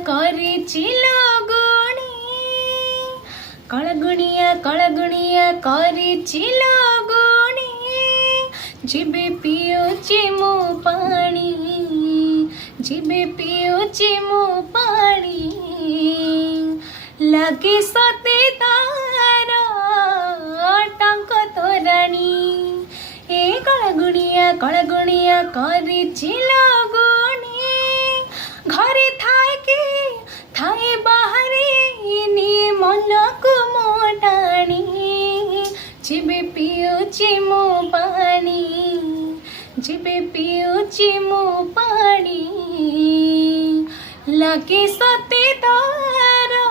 କରିଛି ଲଗୁଣି କଳଗୁଣିଆ କରିଛି ଲଗୁଣି ଯିବେ ପିଉଛି ମୁଁ ପାଣି ଯିବେ ପିଉଛି ମୁଁ ପାଣି ଲାଗି ସତେ ତାର ଟଙ୍କ ତୋରାଣୀ ଏ କଳଗୁଣିଆ କରିଛି ଲଗୁଣି ଘରେ ଥାଏ ବାହାରେ ନିଏ ମନକୁ ମୋ ଟାଣି ଯିବେ ପିଉଛି ମୁଁ ପାଣି ଯିବେ ପିଉଛି ମୁଁ ପାଣି ଲାଗେ ସତେ ତାର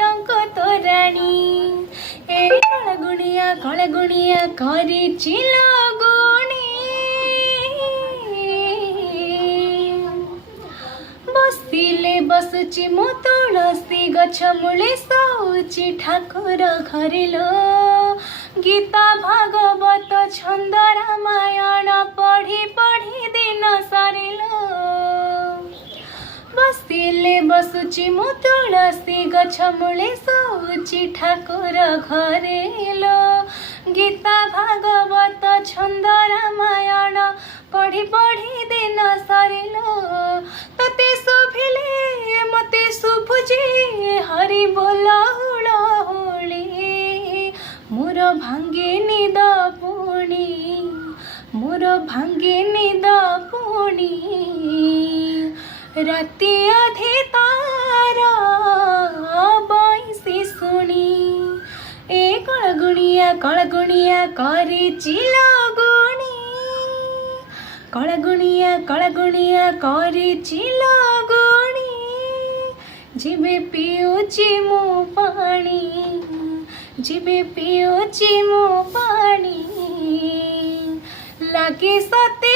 ଟଙ୍କ ତୋରାଣୀ ଏ କଳଗୁଣିଆ କରିଛି ଲଗୁଣି ବସିଲେ ବସୁଛି ମୁଁ ତୁଳସୀ ଗଛ ମୂଳେ ଶୋଉଛି ଠାକୁର ଘରେ ଲୋ ଗୀତା ଭାଗବତ ଛନ୍ଦ ରାମାୟଣ ପଢ଼ି ଦିନ ସରିଲୋ ବସିଲେ ବସୁଛି ମୁଁ ତୁଳସୀ ଗଛ ମୂଳେ ଶୋଉଛି ଠାକୁର ଘରେ ଲୋ ଗୀତା ଭାଗବତ ଛନ୍ଦ ରାମାୟଣ ପଢ଼ି ଦିନ ସରିଲୋ ତତେ ଶୁଭିଲେ ମତେ ଶୁଭୁଛି ହରି ବୋଲ ହୁଳହୁଳି ମୋର ଭାଙ୍ଗେ ନିଦ ପୁଣି ରାତି ଅଧେ ତାର ବଇଁଶୀ ଶୁଣି ଏ କଳଗୁଣିଆ କରିଛି ଲଗୁଣି କଳଗୁଣିଆ କରିଛି ଲଗୁଣି ଯିବେ ପିଉଛି ମୁଁ ପାଣି ଯିବେ ପିଉଛି ମୁଁ ପାଣି ଲାଗେ ସତେ